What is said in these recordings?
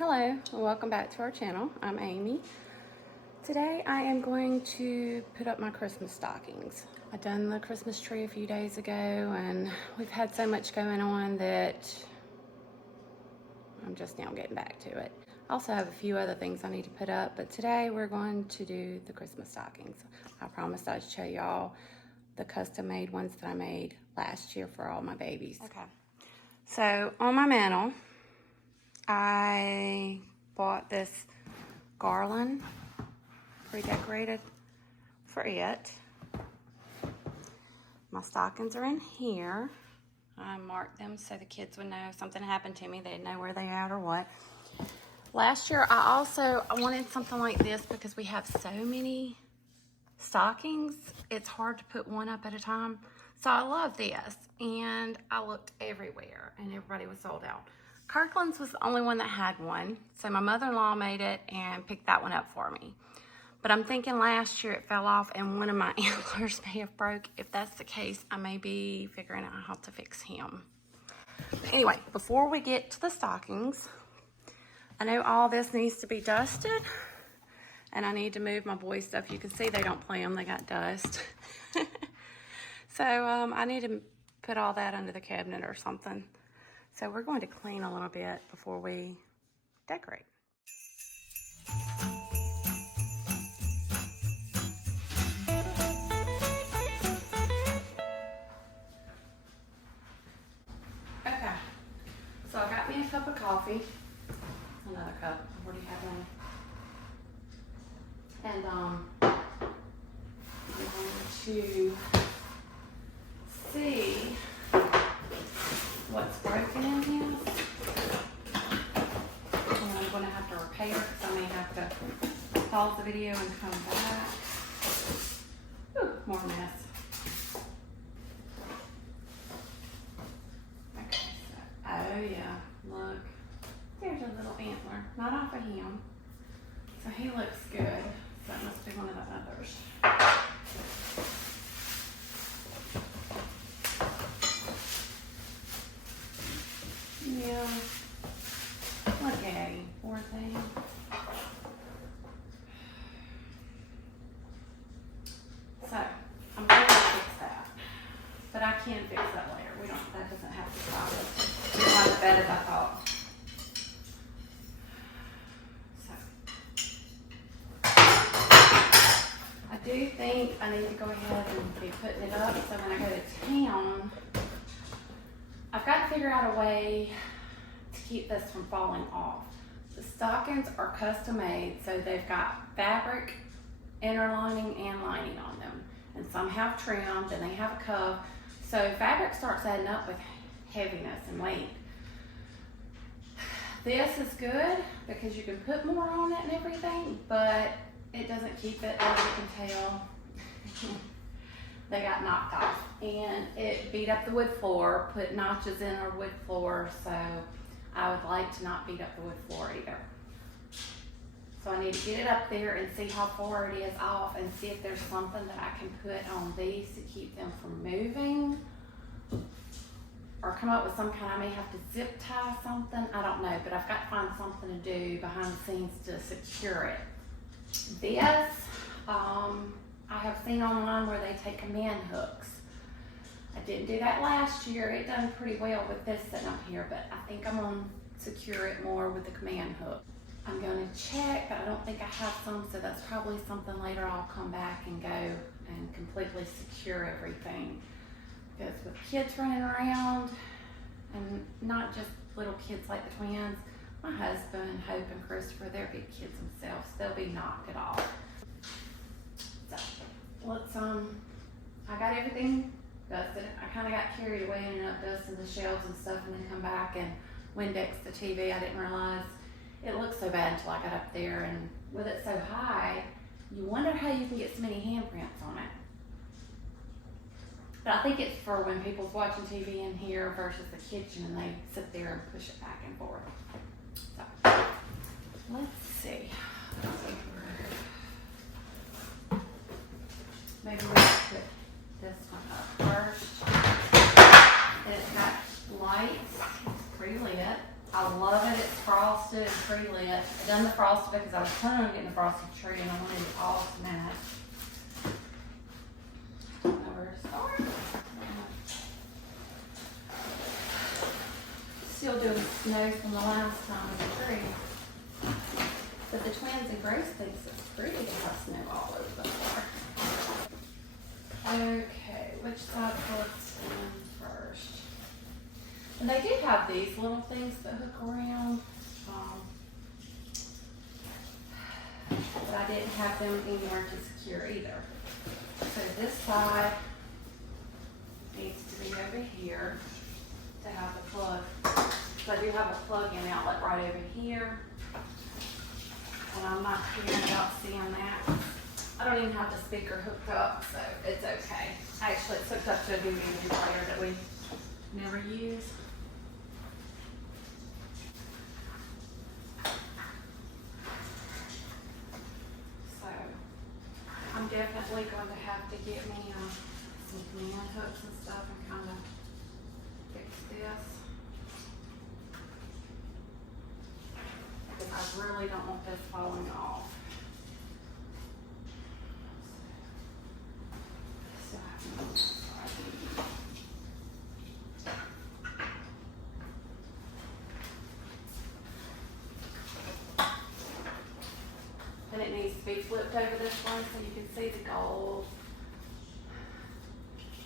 Hello and welcome back to our channel. I'm Amy. Today I am going to put up my Christmas stockings. I done the Christmas tree a few days ago and we've had so much going on that I'm just now getting back to it. I also have a few other things I need to put up, but today we're going to do the Christmas stockings. I promised I'd show y'all the custom made ones that I made last year for all my babies. Okay, so on my mantle I bought this garland pre-decorated for it. My stockings are in here. I marked them so the kids would know if something happened to me, they'd know where they're at or what. Last year I wanted something like this because we have so many stockings, it's hard to put one up at a time. So I love this, and I looked everywhere and everybody was sold out. Kirkland's was the only one that had one, so my mother-in-law made it and picked that one up for me. But I'm thinking last year it fell off and one of my antlers may have broke. If that's the case, I may be figuring out how to fix him. Anyway, before we get to the stockings, I know all this needs to be dusted, and I need to move my boys' stuff. You can see they don't play them, they got dust. So I need to put all that under the cabinet or something. So we're going to clean a little bit before we decorate. Okay, so I got me a cup of coffee. Another cup, I already had one. And I'm going to see what's broken in here. And I'm going to have to repair it because I may have to pause the video and come back. Ooh, more mess. Okay, so, oh yeah, look. There's a little antler, not off of him. So he looks good. So that must be one of the others. Yeah. Look at him, poor thing. So I'm going to fix that. But I can fix that later. That doesn't have to stop us. We don't have as bad as I thought. I do think I need to go ahead and be putting it up so when I go to town, I've got to figure out a way to keep this from falling off. The stockings are custom made, so they've got fabric, inner lining, and lining on them. And some have trimmed and they have a cuff. So fabric starts adding up with heaviness and weight. This is good because you can put more on it and everything, but it doesn't keep it, as you can tell. They got knocked off and it beat up the wood floor, put notches in our wood floor, so I would like to not beat up the wood floor either. So I need to get it up there and see how far it is off and see if there's something that I can put on these to keep them from moving, or come up with some kind. I may have to zip tie something, I don't know, but I've got to find something to do behind the scenes to secure it. This, I have seen online where they take command hooks. I didn't do that last year. It done pretty well with this sitting up here, but I think I'm going to secure it more with the command hook. I'm going to check, but I don't think I have some, so that's probably something later I'll come back and go and completely secure everything. Because with kids running around, and not just little kids like the twins, my husband, Hope, and Christopher, they're big kids themselves. They'll be knocked it off. So, let's, I got everything dusted. I kind of got carried away and ended up dusting the shelves and stuff and then come back and Windex the TV. I didn't realize it looked so bad until I got up there, and with it so high, you wonder how you can get so many handprints on it. But I think it's for when people's watching TV in here versus the kitchen and they sit there and push it back and forth. So, let's see. Maybe we'll put this one up first. And it's got lights. It's pretty lit. I love it. It's frosted and pre-lit. I done the frosted because I was planning on getting the frosted tree and I wanted it all to match. I don't know where to start. Still doing snow from the last time with the tree. But the twins and Grace thinks it's pretty to have snow all over the floor. Okay, which side will it stand first? And they do have these little things that hook around. But I didn't have them anywhere to secure either. So this side needs to be over here to have the plug. So I do have a plug-in outlet right over here. And I'm not caring about seeing that. I don't even have the speaker hooked up, so it's okay. Actually, it's hooked up to a DVD player that we never use. So I'm definitely going to have to get me some command hooks and stuff and kind of fix this. Because I really don't want this falling off. And it needs to be flipped over this way so you can see the gold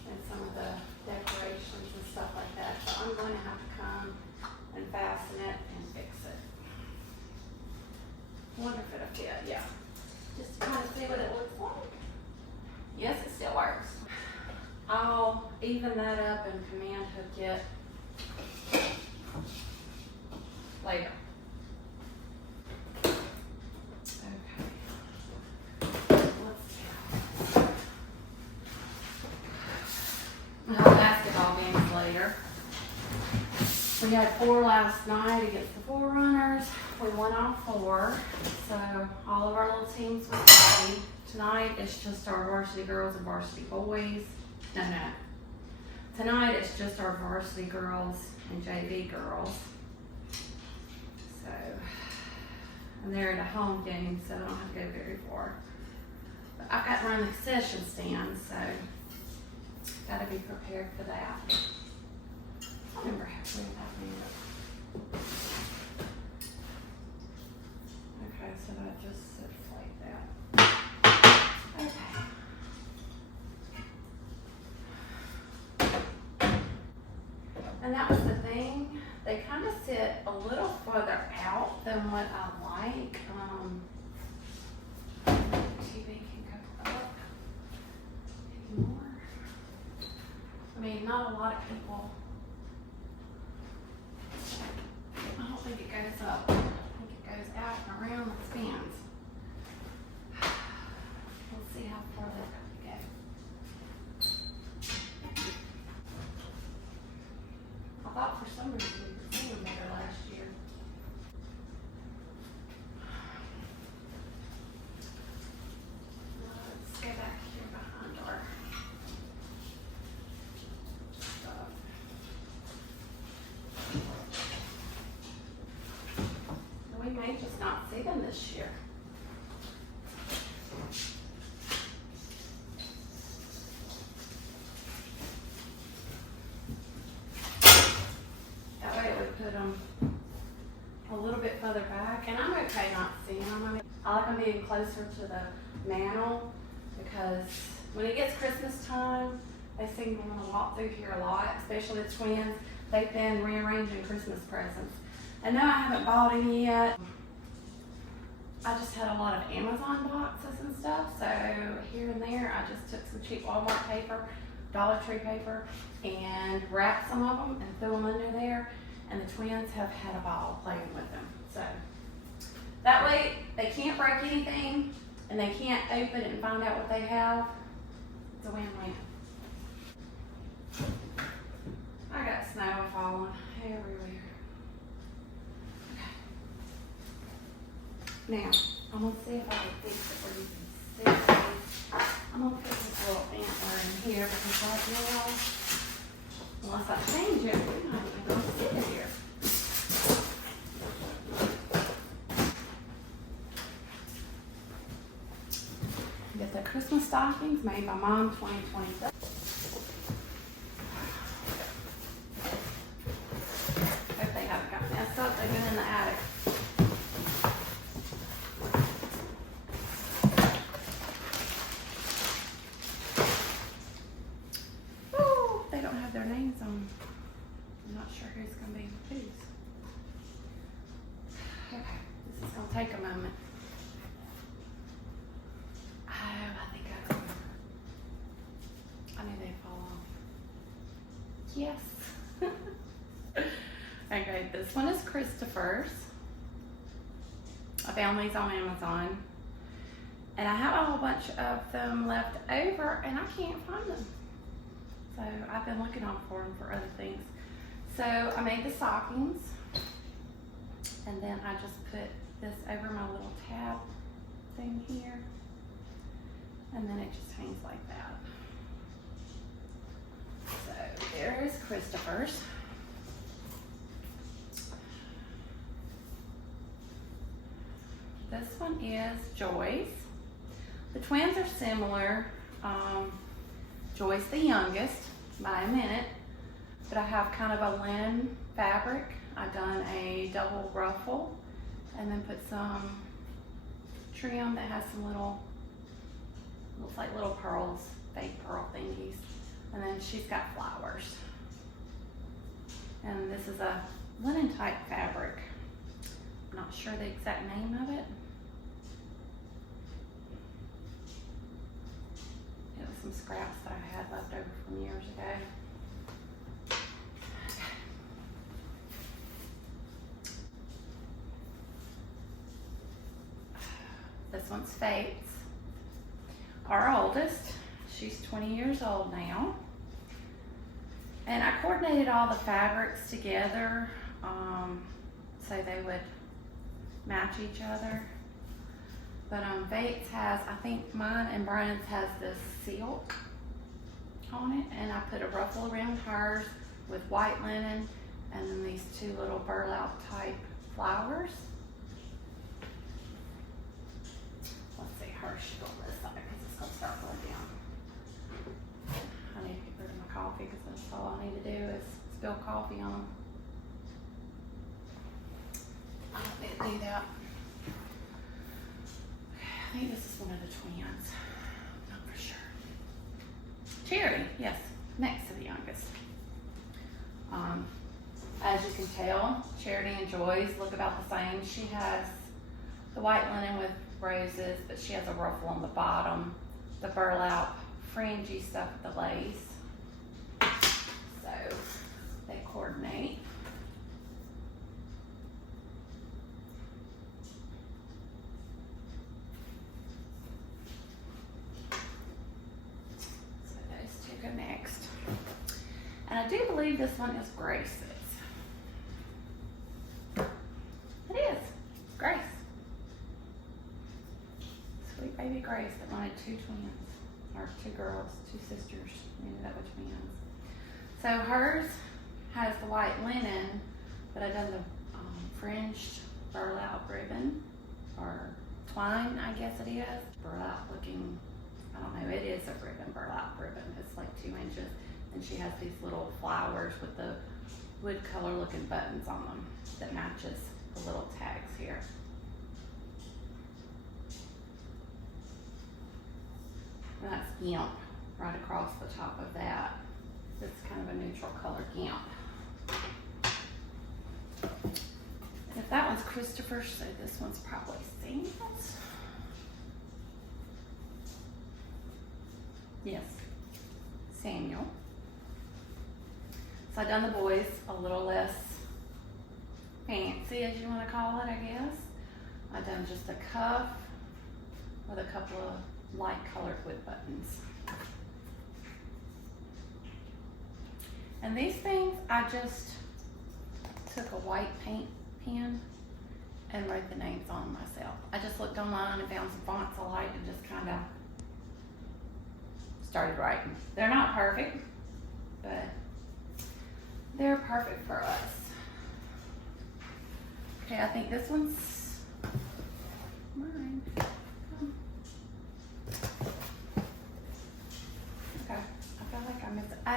and some of the decorations and stuff like that. So I'm going to have to come and fasten it and fix it. Wonder if it'll fit, yeah. Just to kind of see what it looks like. Yes, it still works. I'll even that up and command hook it later. Okay. Let's see. We'll have basketball games later. We had 4 last night against the Forerunners. We won all 4, so all of our little teams were ready. Tonight it's just our varsity girls and varsity boys. No. Tonight it's just our varsity girls and JV girls. So, and they're at a home game, so I don't have to go very far. But I've got to run the concession stand, so got to be prepared for that. I remember having that. Okay, so that just sits like that. Okay. And that was the thing. They kind of sit a little further out than what I like. TV can go up anymore. I mean, not a lot of people. I don't think it goes up. I think it goes out and around and spins. We'll see how far that goes. I thought for some reason we could see them better last year. Let's go back here behind our stuff. We may just not see them this year. That way it would put them a little bit further back, and I'm okay not seeing them. I mean, I like them being closer to the mantle because when it gets Christmas time, they seem to want to walk through here a lot, especially the twins. They've been rearranging Christmas presents. And no, I haven't bought any yet. I just had a lot of Amazon boxes and stuff, so here and there I just took some cheap Walmart paper, Dollar Tree paper, and wrapped some of them and threw them under there, and the twins have had a ball playing with them. So that way they can't break anything and they can't open it and find out what they have. It's a win-win. I got snow falling everywhere. Now, I'm going to see if I can fix it where you can see. I'm going to put this little antler in here because right now, unless I change it, we're not even going to sit here. Christmas stockings made by Mom 2020. Hope they haven't got messed up. They've been in the attic. Ooh, they don't have their names on. I'm not sure who's going to be whose. Okay, this is going to take a moment. Yes. Okay, this one is Christopher's. I found these on Amazon. And I have a whole bunch of them left over and I can't find them. So I've been looking on for them for other things. So I made the stockings. And then I just put this over my little tab thing here. And then it just hangs like that. So there is Christopher's. This one is Joy's. The twins are similar. Joy's the youngest by a minute, but I have kind of a linen fabric. I've done a double ruffle and then put some trim that has some little, looks like little pearls, fake pearl thingies. And then she's got flowers. And this is a linen type fabric. I'm not sure the exact name of it. It was some scraps that I had left over from years ago. This one's Faith's, our oldest. She's 20 years old now. And I coordinated all the fabrics together so they would match each other. But Faith's has, I think mine and Brian's has this silk on it, and I put a ruffle around hers with white linen and then these two little burlap type flowers. Let's see, hers should go on this side because it's going to start going down. I need to get rid of my coffee because that's all I need to do is spill coffee on them. I don't need to do that. I think this is one of the twins. Not for sure. Charity, yes, next to the youngest. As you can tell, Charity and Joy's look about the same. She has the white linen with roses, but she has a ruffle on the bottom, the burlap fringy stuff with the lace. So they coordinate. So those two go next. And I do believe this one is Grace's. It is. Grace. Sweet baby Grace that wanted two twins. Or two girls, two sisters, ended up with twins. So hers has the white linen, but I done the fringed burlap ribbon, or twine, I guess it is. Burlap looking, I don't know, it is a ribbon, burlap ribbon. It's like 2 inches. And she has these little flowers with the wood color looking buttons on them that matches the little tags here. And that's gimp right across the top of that. It's kind of a neutral color gimp. And if that one's Christopher, so this one's probably Samuel's. Yes, Samuel. So I've done the boys a little less fancy, as you want to call it, I guess. I've done just a cuff with a couple of light colored wood buttons. And these things, I just took a white paint pen and wrote the names on myself. I just looked online and found some fonts I liked and just kind of started writing. They're not perfect, but they're perfect for us. Okay, I think this one's mine.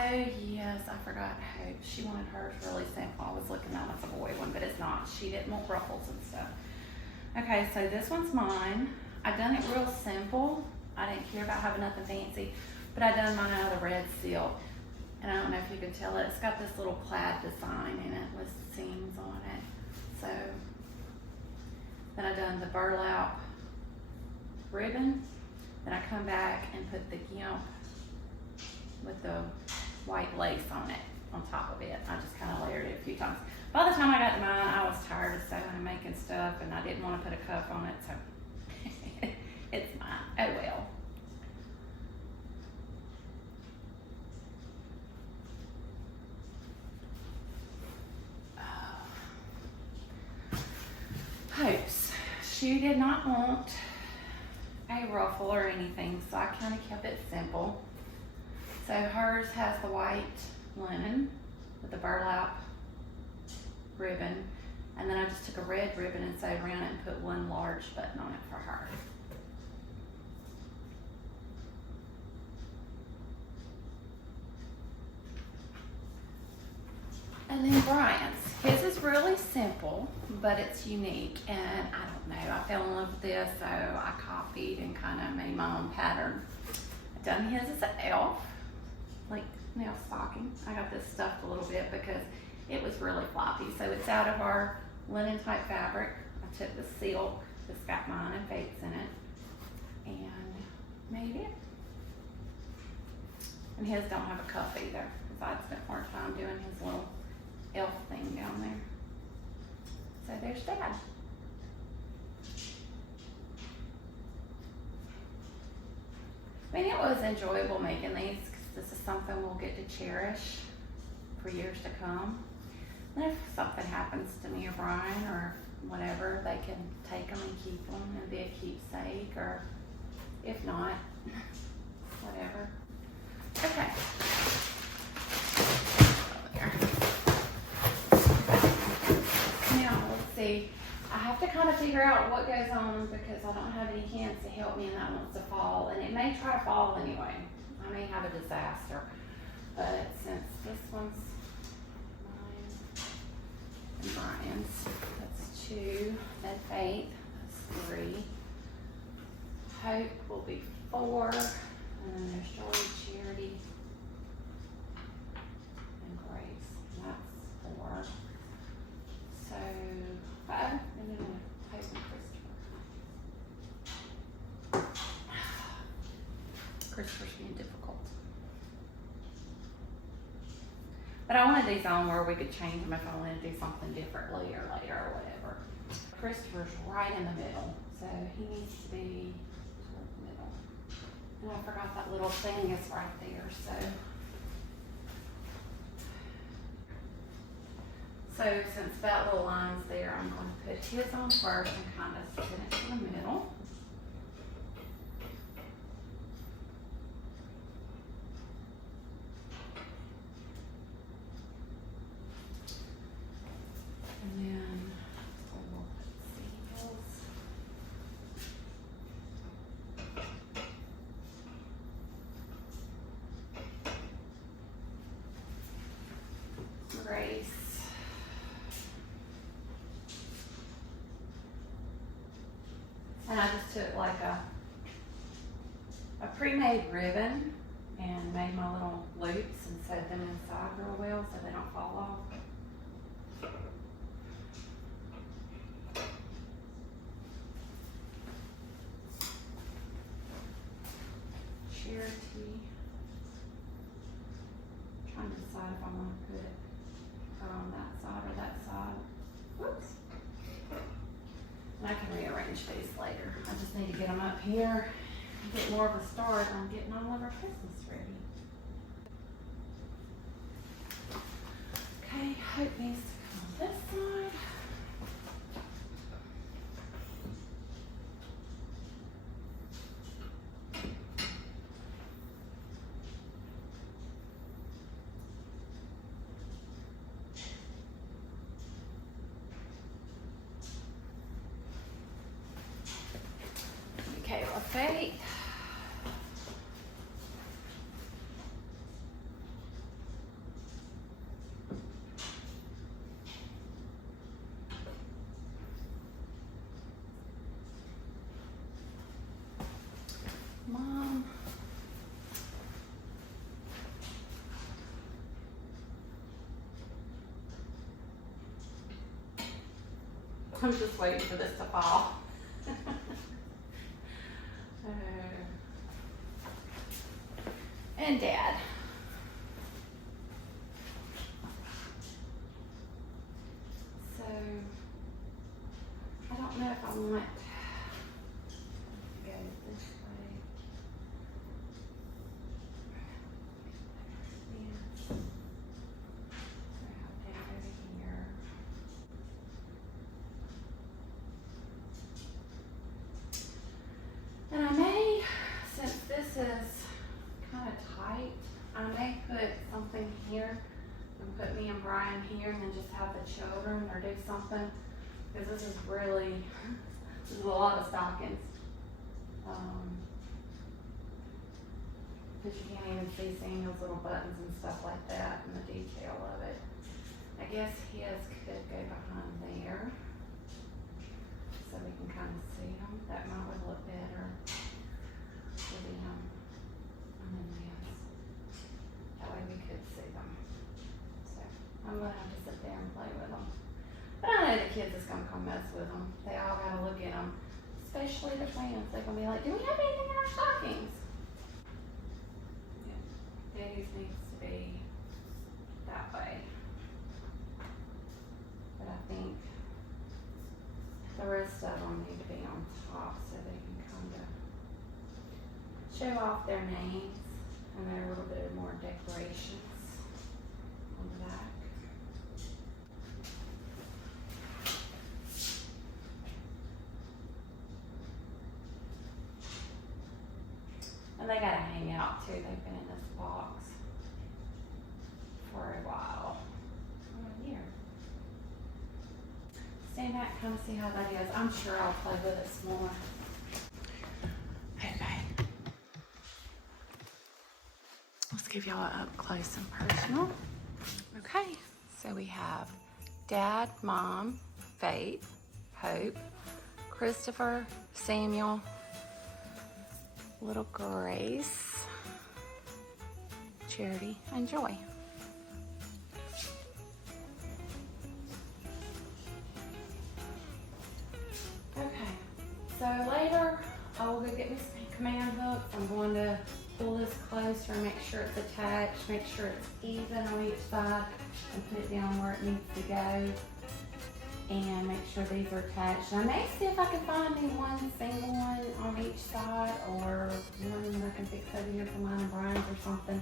yes, I forgot Hope. She wanted hers really simple. I was looking at it as a boy one, but it's not. She didn't want ruffles and stuff. Okay, so this one's mine. I done it real simple. I didn't care about having nothing fancy, but I done mine out of the red silk. And I don't know if you can tell it. It's got this little plaid design in it with seams on it. So then I done the burlap ribbon. Then I come back and put the gimp with the white lace on it, on top of it. I just kind of layered it a few times. By the time I got to mine, I was tired of sewing and making stuff, and I didn't want to put a cuff on it, so it's mine. Oh well. Hope's. She did not want a ruffle or anything, so I kind of kept it simple. So hers has the white linen with the burlap ribbon, and then I just took a red ribbon and sewed around it and put one large button on it for her. And then Brian's. His is really simple, but it's unique, and I don't know, I fell in love with this, so I copied and kind of made my own pattern. I done his as an elf, like nail stocking. I got this stuffed a little bit because it was really floppy. So it's out of our linen type fabric. I took the silk that's got mine and Faith's in it and made it. And his don't have a cuff either, because I spent more time doing his little elf thing down there. So there's Dad. I mean, it was enjoyable making these, because this is something we'll get to cherish for years to come. And if something happens to me or Brian or whatever, they can take them and keep them and be a keepsake, or if not, whatever. Okay. There. Now, let's see. I have to kind of figure out what goes on because I don't have any hands to help me, and that wants to fall, and it may try to fall anyway. I may have a disaster, but since this one's mine and Brian's, that's 2, then Faith, that's 3, Hope will be 4, and then there's Joy, Charity, and Grace, and that's 4. So, no, Hope and Christopher. Christopher's being difficult. But I wanted these on where we could change them if I wanted to do something differently or later or whatever. Christopher's right in the middle, so he needs to be toward the middle. And I forgot that little thing is right there, so. So since that little line's there, I'm going to put his on first and kind of spin it to the middle. And then we'll put seals. Grace. And I just took like a pre-made ribbon and made my little loops and sewed them inside real well so they don't fall off. Charity. Trying to decide if I want to put her on that side or that side. Whoops. And I can rearrange these later. I just need to get them up here and get more of a start on getting all of our Christmas ready. Okay, Hope needs to come on this side. Okay, well, Faith. Mom. I'm just waiting for this to fall. And Dad. So, I don't know if I want to go this way. Yeah. Over here. And I may, since this is kind of tight, I may put something here and put me and Brian here and then just have the children or do something, because this is a lot of stockings. Because you can't even see Samuel's little buttons and stuff like that and the detail of it. I guess his could go behind there so we can kind of see them. That might would look better for them. And then this. That way we could see them. So I'm gonna have to sit there and play with them. But I know the kids is gonna come mess with them. They all gotta look at them, especially the twins. They're gonna be like, "Do we have anything in our stockings?" Yeah, Daddy's needs to be that way. But I think the rest of them need to be on top so they can kind of show off their names and their little bit more decorations on the back. And they gotta hang out too. They've been in this box for a while. A year. Stand back, kind of see how that is. I'm sure I'll play with it some more. Okay. Let's give y'all an up close and personal. Okay, so we have Dad, Mom, Faith, Hope, Christopher, Samuel, little Grace, Charity, and Joy. Okay, so later I will go get me some command hooks. I'm going to pull this closer, make sure it's attached, make sure it's even on each side, and put it down where it needs to go. And make sure these are attached. And I may see if I can find me one single one on each side, or one that I can fix over here for mine and Brian's or something,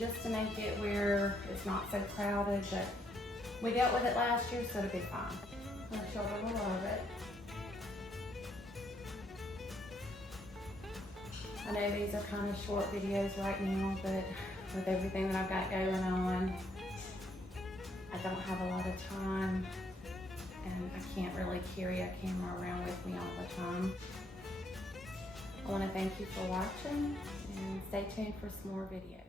just to make it where it's not so crowded. But we dealt with it last year, so it'll be fine. The children will love it. I know these are kind of short videos right now, but with everything that I've got going on, I don't have a lot of time. And I can't really carry a camera around with me all the time. I want to thank you for watching, and stay tuned for some more videos.